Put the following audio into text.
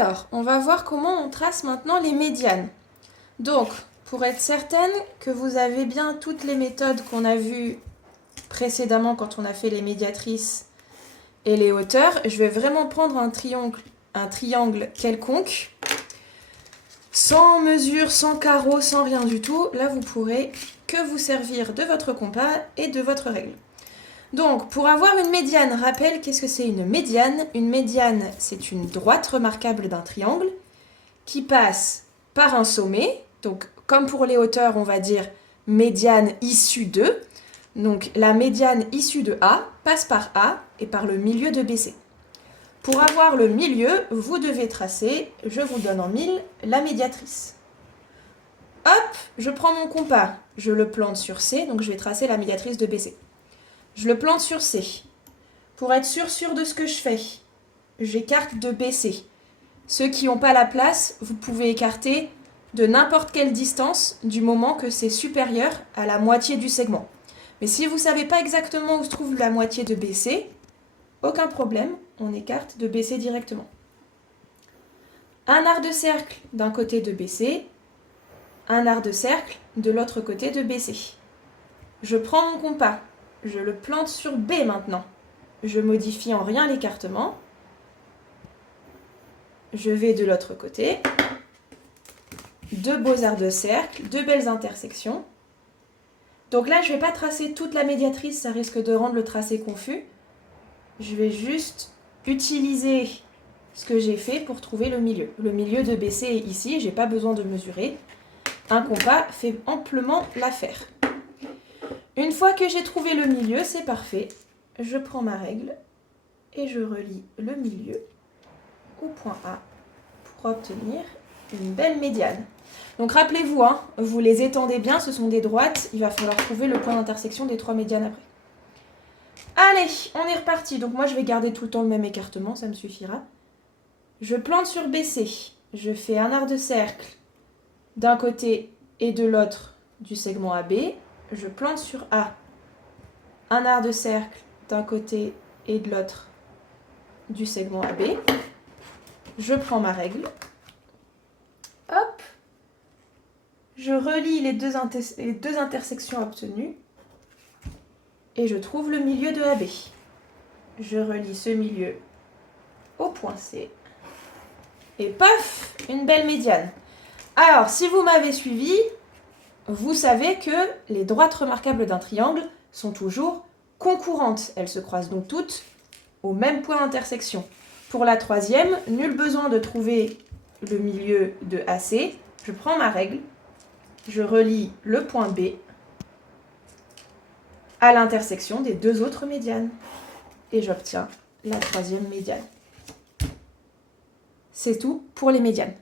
Alors, on va voir comment on trace maintenant les médianes. Donc, pour être certaine que vous avez bien toutes les méthodes qu'on a vues précédemment quand on a fait les médiatrices et les hauteurs, je vais vraiment prendre un triangle quelconque, sans mesure, sans carreau, sans rien du tout. Là, vous pourrez que vous servir de votre compas et de votre règle. Donc, pour avoir une médiane, rappel, qu'est-ce que c'est une médiane? Une médiane, c'est une droite remarquable d'un triangle qui passe par un sommet. Donc, comme pour les hauteurs, on va dire médiane issue de. Donc, la médiane issue de A passe par A et par le milieu de BC. Pour avoir le milieu, vous devez tracer, je vous donne en 1000, la médiatrice. Hop, je prends mon compas, je le plante sur C, donc je vais tracer la médiatrice de BC. Je le plante sur C. Pour être sûr de ce que je fais, j'écarte de BC. Ceux qui n'ont pas la place, vous pouvez écarter de n'importe quelle distance du moment que c'est supérieur à la moitié du segment. Mais si vous ne savez pas exactement où se trouve la moitié de BC, aucun problème, on écarte de BC directement. Un arc de cercle d'un côté de BC, un arc de cercle de l'autre côté de BC. Je prends mon compas, je le plante sur B maintenant. Je modifie en rien l'écartement. Je vais de l'autre côté. Deux beaux arcs de cercle, deux belles intersections. Donc là, je ne vais pas tracer toute la médiatrice, ça risque de rendre le tracé confus. Je vais juste utiliser ce que j'ai fait pour trouver le milieu. Le milieu de BC est ici, je n'ai pas besoin de mesurer. Un compas fait amplement l'affaire. Une fois que j'ai trouvé le milieu, c'est parfait. Je prends ma règle et je relie le milieu au point A pour obtenir une belle médiane. Donc rappelez-vous, vous les étendez bien, ce sont des droites, il va falloir trouver le point d'intersection des trois médianes après. Allez, on est reparti. Donc moi je vais garder tout le temps le même écartement, ça me suffira. Je plante sur BC, je fais un arc de cercle d'un côté et de l'autre du segment AB. Je plante sur A, un arc de cercle d'un côté et de l'autre du segment AB. Je prends ma règle. Hop. Je relie les deux intersections obtenues. Et je trouve le milieu de AB. Je relie ce milieu au point C. Et paf, une belle médiane. Alors, si vous m'avez suivi, vous savez que les droites remarquables d'un triangle sont toujours concurrentes. Elles se croisent donc toutes au même point d'intersection. Pour la troisième, nul besoin de trouver le milieu de AC. Je prends ma règle, je relie le point B à l'intersection des deux autres médianes. Et j'obtiens la troisième médiane. C'est tout pour les médianes.